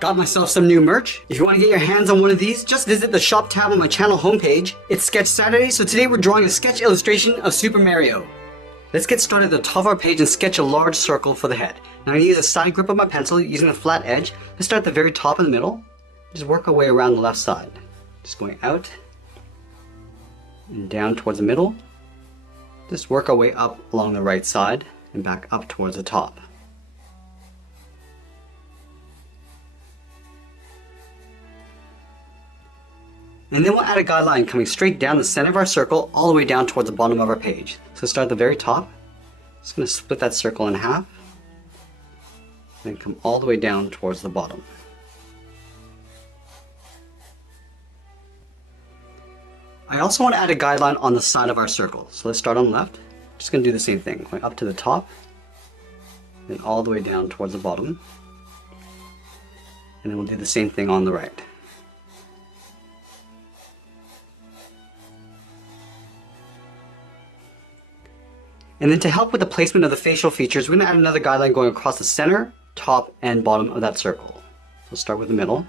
Got myself some new merch. If you want to get your hands on one of these, just visit the shop tab on my channel homepage. It's Sketch Saturday, so today we're drawing a sketch illustration of Super Mario. Let's get started at the top of our page and sketch a large circle for the head. Now I'm going to use a side grip of my pencil using a flat edge. Let's start at the very top in the middle. Just work our way around the left side. Just going out and down towards the middle. Just work our way up along the right side and back up towards the top. And then we'll add a guideline coming straight down the center of our circle all the way down towards the bottom of our page. So start at the very top. Just going to split that circle in half. Then come all the way down towards the bottom. I also want to add a guideline on the side of our circle. So let's start on the left. Just going to do the same thing. Going up to the top. Then all the way down towards the bottom. And then we'll do the same thing on the right. And then to help with the placement of the facial features, we're going to add another guideline going across the center, top, and bottom of that circle. So start with the middle.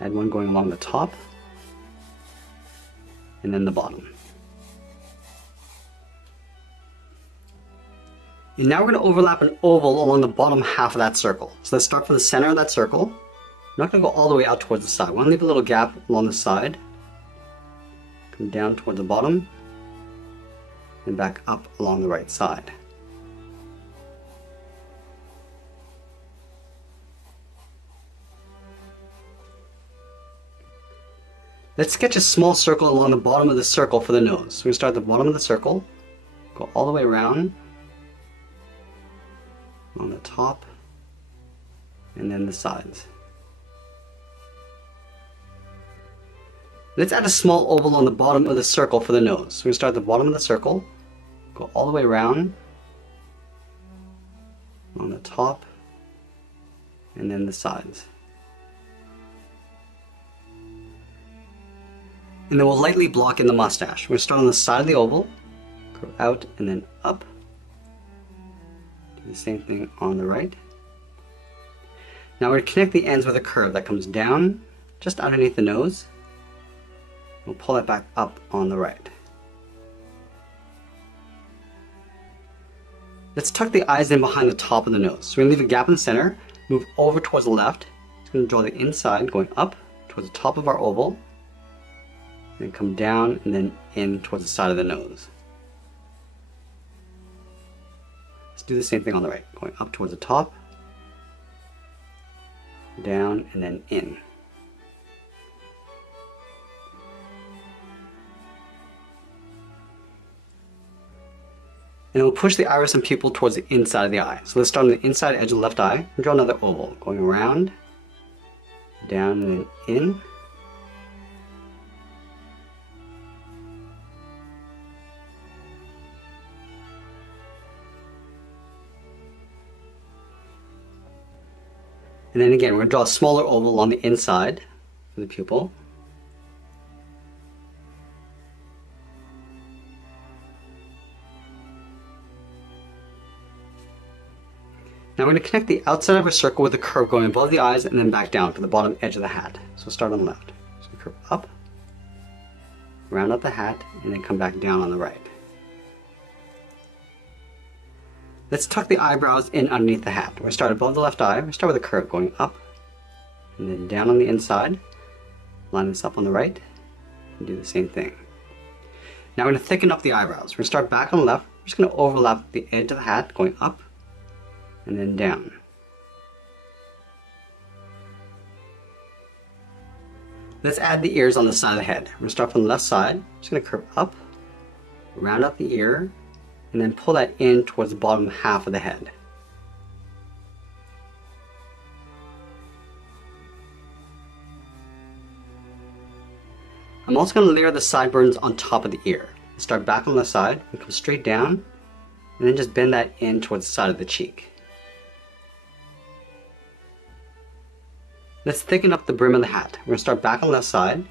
Add one going along the top, and then the bottom. And now we're going to overlap an oval along the bottom half of that circle. So let's start from the center of that circle. We're not going to go all the way out towards the side. We want to leave a little gap along the side. Come down towards the bottom. And back up along the right side. Let's sketch a small circle along the bottom of the circle for the nose. So we're going to start at the bottom of the circle, go all the way around, on the top, and then the sides. Let's add a small oval on the bottom of the circle for the nose. So we're going to start at the bottom of the circle, go all the way around, on the top, and then the sides. And then we'll lightly block in the mustache. We're going to start on the side of the oval, go out and then up. Do the same thing on the right. Now we're going to connect the ends with a curve that comes down just underneath the nose. We'll pull that back up on the right. Let's tuck the eyes in behind the top of the nose. So we're going to leave a gap in the center, move over towards the left. It's going to draw the inside going up towards the top of our oval, then come down and then in towards the side of the nose. Let's do the same thing on the right, going up towards the top, down and then in. And we'll push the iris and pupil towards the inside of the eye. So let's start on the inside edge of the left eye and draw another oval, going around, down and then in. And then again, we're going to draw a smaller oval on the inside for the pupil. Now we're going to connect the outside of our circle with a curve going above the eyes and then back down to the bottom edge of the hat. So start on the left. So curve up, round out the hat, and then come back down on the right. Let's tuck the eyebrows in underneath the hat. We're going to start above the left eye. We're going to start with a curve going up and then down on the inside. Line this up on the right and do the same thing. Now we're going to thicken up the eyebrows. We're going to start back on the left. We're just going to overlap the edge of the hat going up and then down. Let's add the ears on the side of the head. We're going to start from the left side. I'm just going to curve up, round out the ear, and then pull that in towards the bottom half of the head. I'm also going to layer the sideburns on top of the ear. Start back on the side and come straight down, and then just bend that in towards the side of the cheek. Let's thicken up the brim of the hat. We're going to start back on the left side.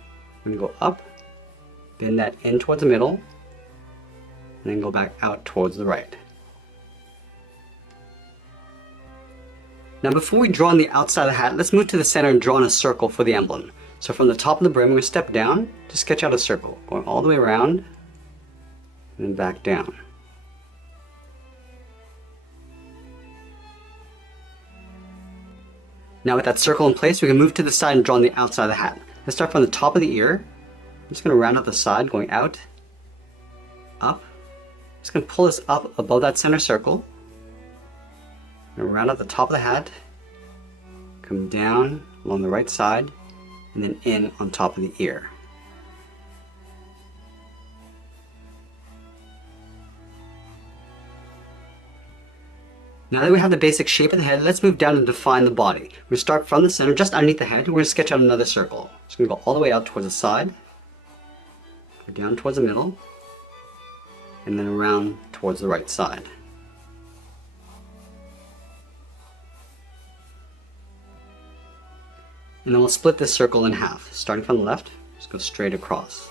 We're going to go up, bend that in towards the middle, and then go back out towards the right. Now before we draw on the outside of the hat, let's move to the center and draw in a circle for the emblem. So from the top of the brim, we're going to step down to sketch out a circle, going all the way around and then back down. Now with that circle in place, we can move to the side and draw on the outside of the hat. Let's start from the top of the ear. I'm just going to round out the side, going out, up. Just going to pull this up above that center circle. And round out the top of the hat, come down along the right side, and then in on top of the ear. Now that we have the basic shape of the head, let's move down and define the body. We're going to start from the center, just underneath the head, and we're going to sketch out another circle. So we're going to go all the way out towards the side, go down towards the middle, and then around towards the right side. And then we'll split this circle in half. Starting from the left, just go straight across.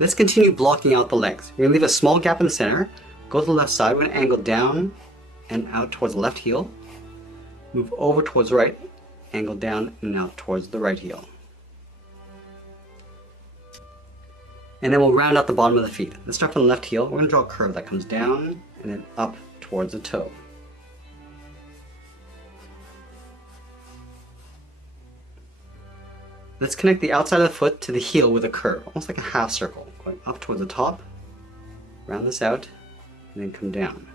Let's continue blocking out the legs. We're going to leave a small gap in the center, go to the left side, we're going to angle down and out towards the left heel, move over towards the right, angle down and out towards the right heel. And then we'll round out the bottom of the feet. Let's start from the left heel. We're going to draw a curve that comes down and then up towards the toe. Let's connect the outside of the foot to the heel with a curve, almost like a half circle, going up towards the top, round this out, and then come down.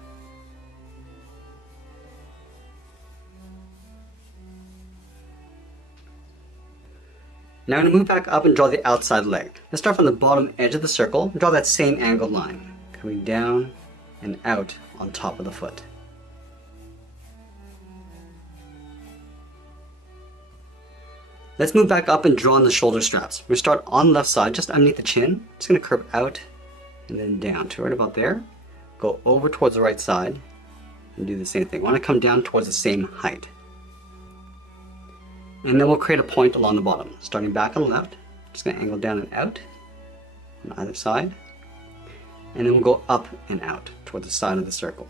Now I'm going to move back up and draw the outside leg. Let's start from the bottom edge of the circle and draw that same angled line, coming down and out on top of the foot. Let's move back up and draw on the shoulder straps. We're going to start on the left side, just underneath the chin. It's going to curve out and then down to right about there. Go over towards the right side and do the same thing. We want to come down towards the same height. And then we'll create a point along the bottom. Starting back on the left, just going to angle down and out on either side. And then we'll go up and out towards the side of the circle.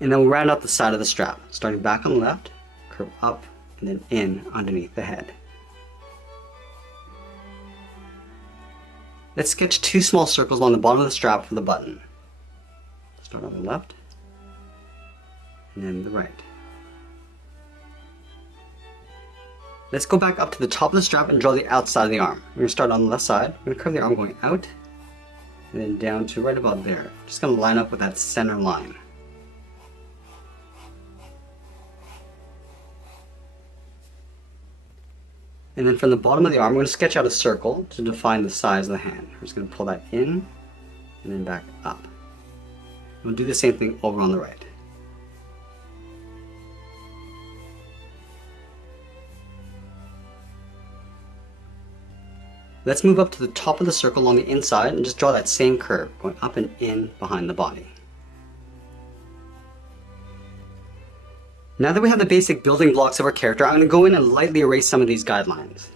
And then we'll round out the side of the strap. Starting back on the left, curve up and then in underneath the head. Let's sketch two small circles along the bottom of the strap for the button. Start on the left and then the right. Let's go back up to the top of the strap and draw the outside of the arm. We're going to start on the left side. We're going to curve the arm going out and then down to right about there. Just going to line up with that center line. And then from the bottom of the arm, we're going to sketch out a circle to define the size of the hand. We're just going to pull that in and then back up. We'll do the same thing over on the right. Let's move up to the top of the circle along the inside and just draw that same curve, going up and in behind the body. Now that we have the basic building blocks of our character, I'm going to go in and lightly erase some of these guidelines.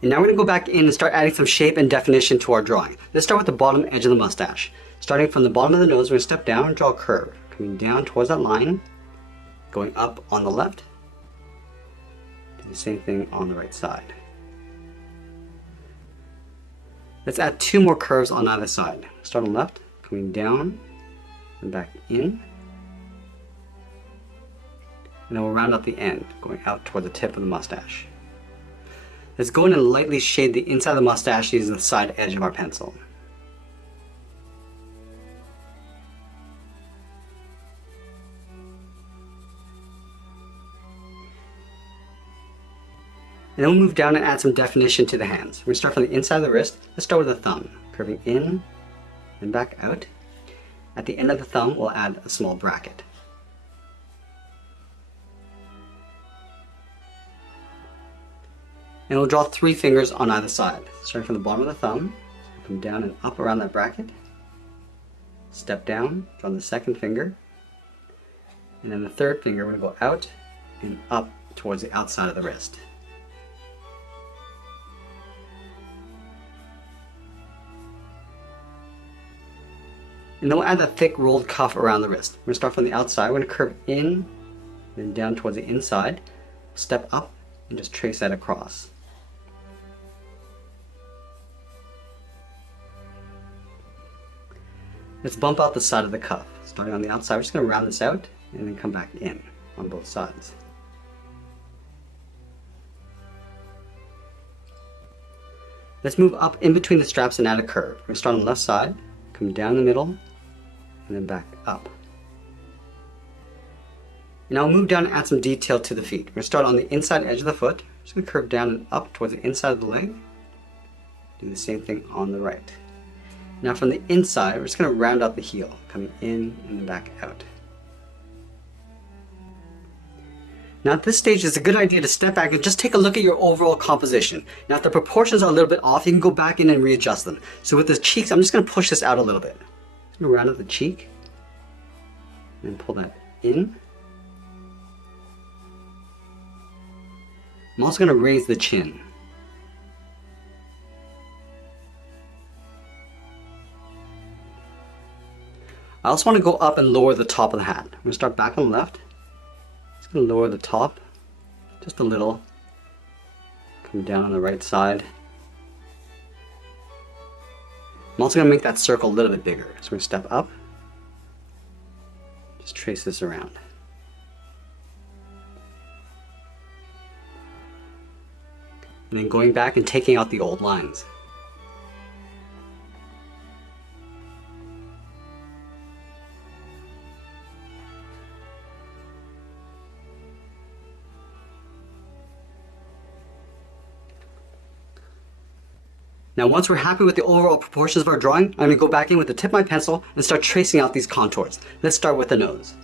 And now we're going to go back in and start adding some shape and definition to our drawing. Let's start with the bottom edge of the mustache. Starting from the bottom of the nose, we're going to step down and draw a curve, coming down towards that line, going up on the left. Do the same thing on the right side. Let's add two more curves on either side. Start on the left, coming down and back in. And then we'll round out the end, going out toward the tip of the mustache. Let's go in and lightly shade the inside of the mustache using the side edge of our pencil. And then we'll move down and add some definition to the hands. We're going to start from the inside of the wrist. Let's start with the thumb, curving in and back out. At the end of the thumb, we'll add a small bracket. And we'll draw 3 fingers on either side. Starting from the bottom of the thumb, come down and up around that bracket. Step down, draw the second finger. And then the third finger, we're going to go out and up towards the outside of the wrist. And then we'll add that thick rolled cuff around the wrist. We're going to start from the outside. We're going to curve in, then down towards the inside. Step up and just trace that across. Let's bump out the side of the cuff. Starting on the outside, we're just going to round this out and then come back in on both sides. Let's move up in between the straps and add a curve. We're going to start on the left side, come down the middle, and then back up. Now we'll move down and add some detail to the feet. We're going to start on the inside edge of the foot. We're just going to curve down and up towards the inside of the leg. Do the same thing on the right. Now from the inside, we're just going to round out the heel, coming in and then back out. Now at this stage, it's a good idea to step back and just take a look at your overall composition. Now if the proportions are a little bit off, you can go back in and readjust them. So with the cheeks, I'm just going to push this out a little bit. I'm going to round out the cheek and pull that in. I'm also going to raise the chin. I also want to go up and lower the top of the hat. I'm going to start back on the left. Just going to lower the top just a little. Come down on the right side. I'm also going to make that circle a little bit bigger. So we're going to step up. Just trace this around. And then going back and taking out the old lines. Now once we're happy with the overall proportions of our drawing, I'm going to go back in with the tip of my pencil and start tracing out these contours. Let's start with the nose.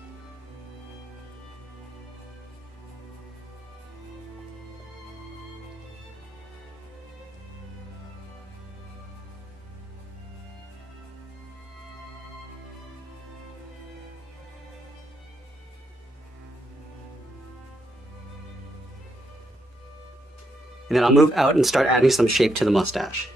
And then I'll move out and start adding some shape to the mustache.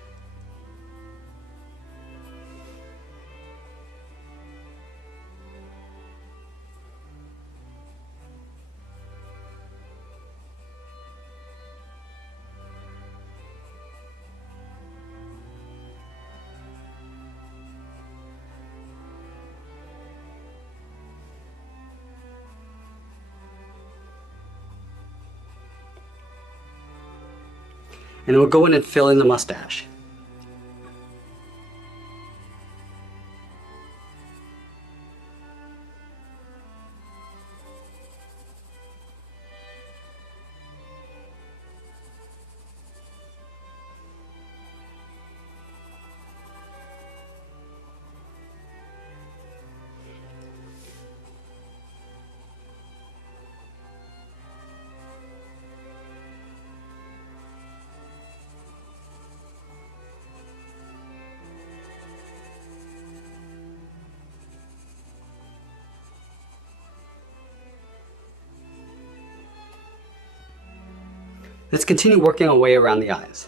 And then we'll go in and fill in the mustache. Let's continue working our way around the eyes.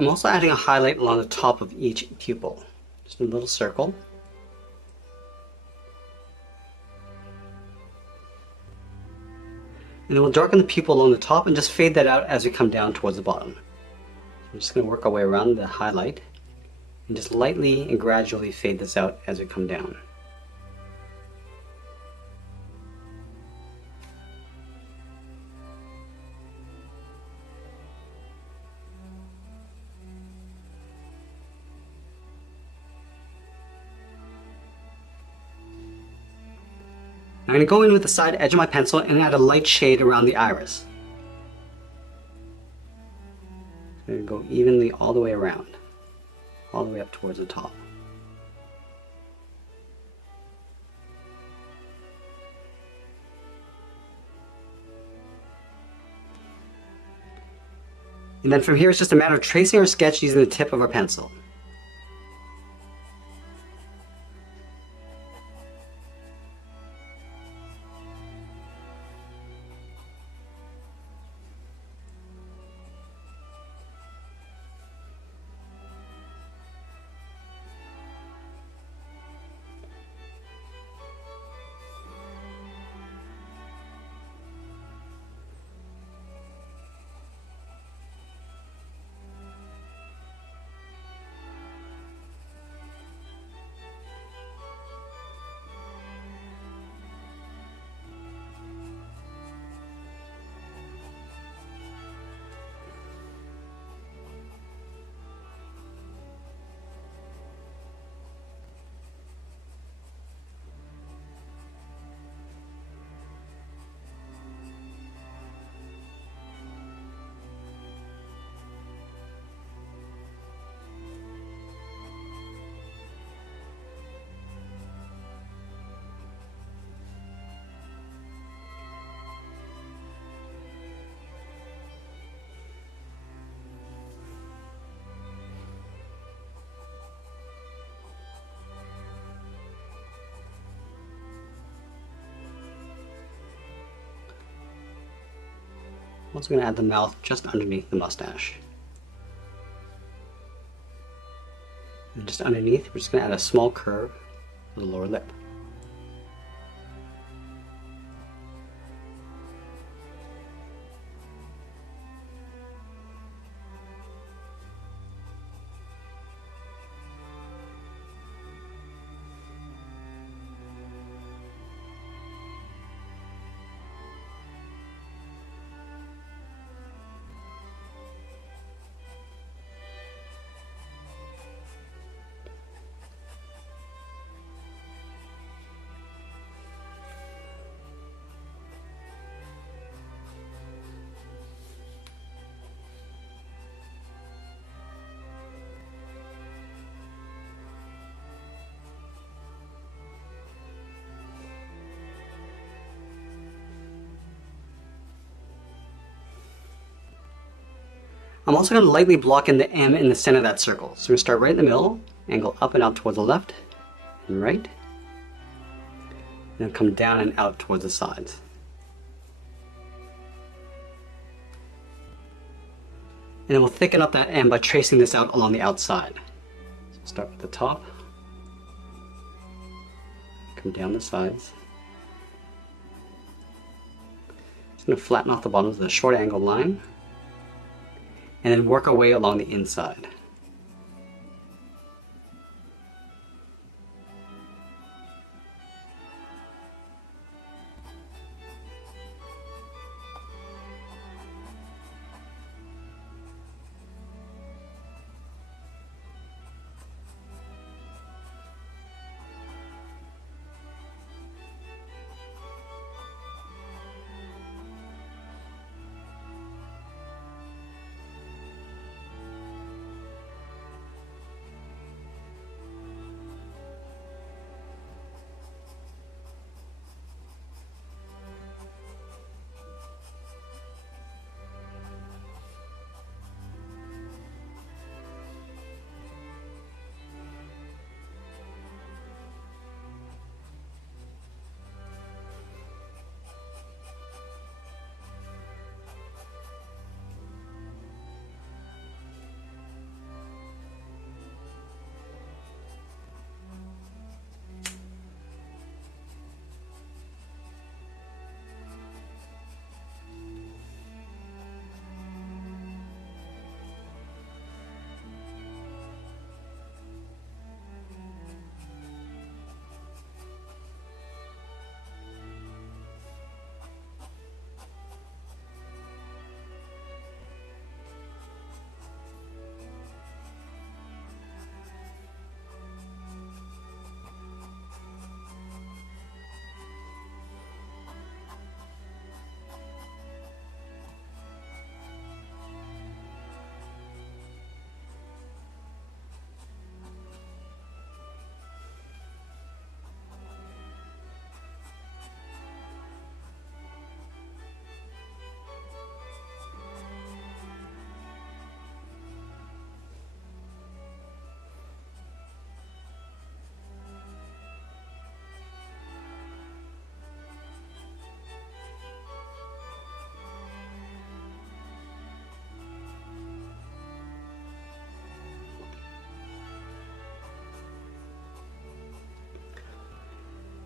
I'm also adding a highlight along the top of each pupil. Just a little circle. And then we'll darken the pupil along the top and just fade that out as we come down towards the bottom. We're just going to work our way around the highlight and just lightly and gradually fade this out as we come down. I'm going to go in with the side edge of my pencil and add a light shade around the iris. I'm going to go evenly all the way around, all the way up towards the top. And then from here it's just a matter of tracing our sketch using the tip of our pencil. I'm also going to add the mouth just underneath the mustache. And just underneath, we're just going to add a small curve to the lower lip. I'm also going to lightly block in the M in the center of that circle. So we're going to start right in the middle, angle up and out towards the left and right, and then come down and out towards the sides. And then we'll thicken up that M by tracing this out along the outside. So start with the top, come down the sides. Just going to flatten off the bottoms with a short angled line, and then work our way along the inside.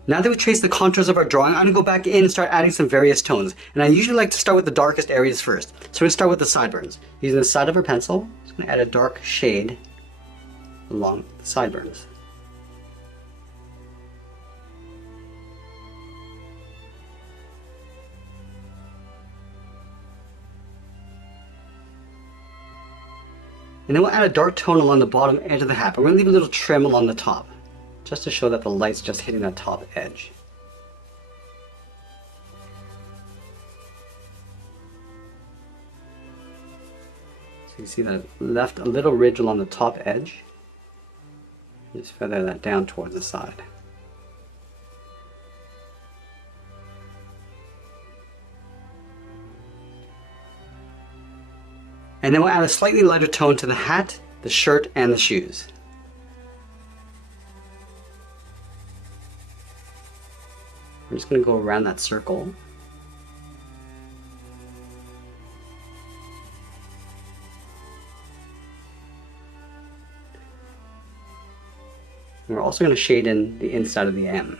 Now that we traced the contours of our drawing, I'm going to go back in and start adding some various tones. And I usually like to start with the darkest areas first. So we're going to start with the sideburns. Using the side of our pencil, I'm just going to add a dark shade along the sideburns. And then we'll add a dark tone along the bottom edge of the hat, but we're going to leave a little trim along the top, just to show that the light's just hitting that top edge. So you see that I left a little ridge along the top edge. Just feather that down towards the side. And then we'll add a slightly lighter tone to the hat, the shirt, and the shoes. I'm just going to go around that circle. And we're also going to shade in the inside of the M.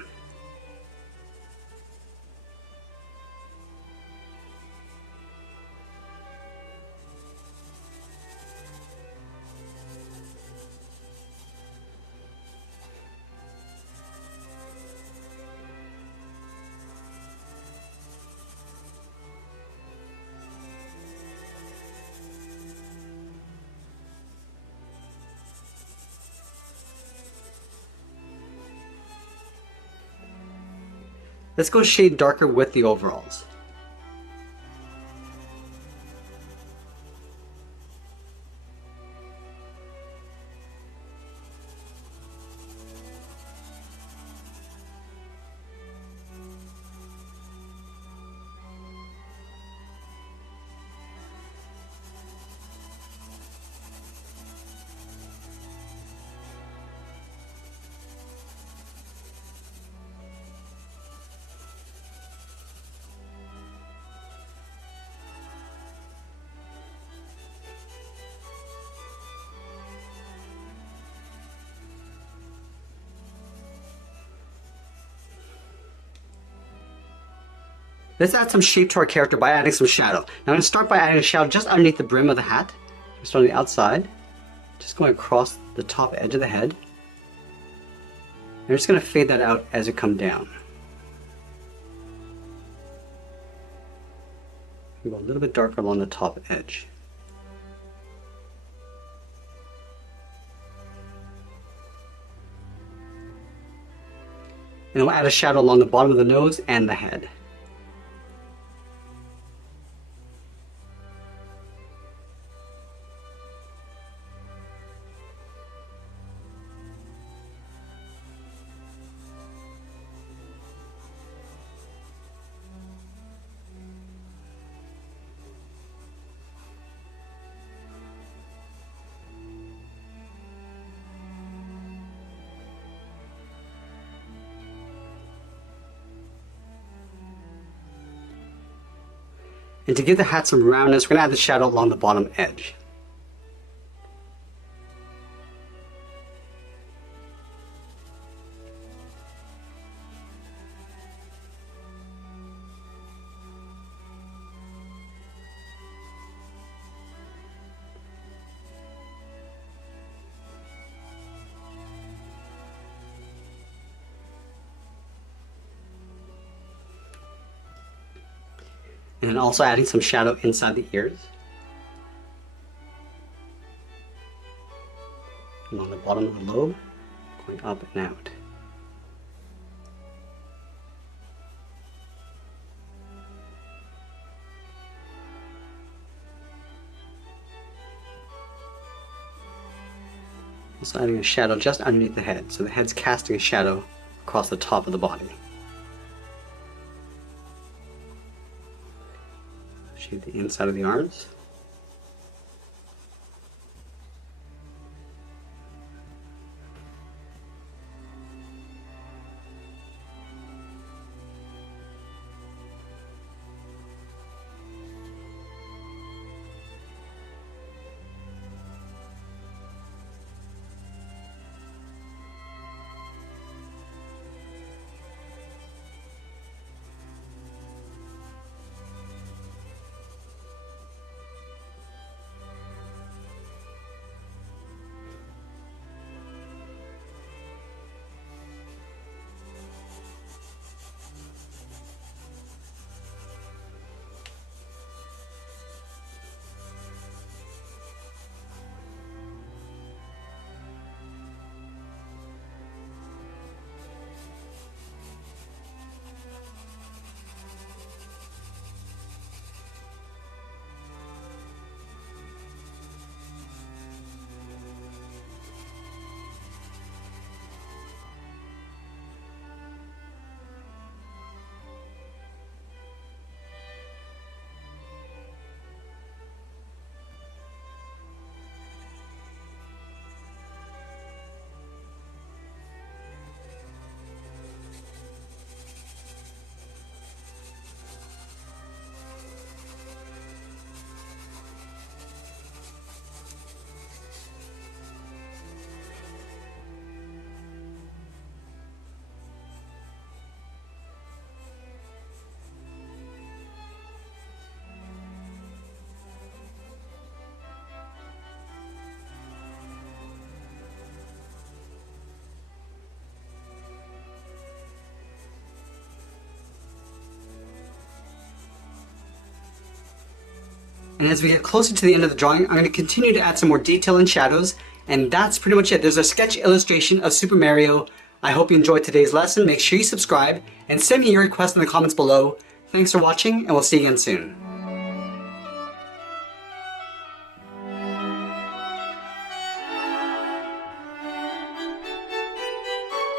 Let's go shade darker with the overalls. Let's add some shape to our character by adding some shadow. Now I'm going to start by adding a shadow just underneath the brim of the hat. Just on the outside. Just going across the top edge of the head. And I'm just going to fade that out as it comes down. Go a little bit darker along the top edge. And we'll add a shadow along the bottom of the nose and the head. And to give the hat some roundness, we're going to add the shadow along the bottom edge. And then also adding some shadow inside the ears. And on the bottom of the lobe, going up and out. Also adding a shadow just underneath the head, so the head's casting a shadow across the top of the body. Shade the inside of the arms. And as we get closer to the end of the drawing, I'm going to continue to add some more detail and shadows. And that's pretty much it. There's a sketch illustration of Super Mario. I hope you enjoyed today's lesson. Make sure you subscribe and send me your requests in the comments below. Thanks for watching, and we'll see you again soon.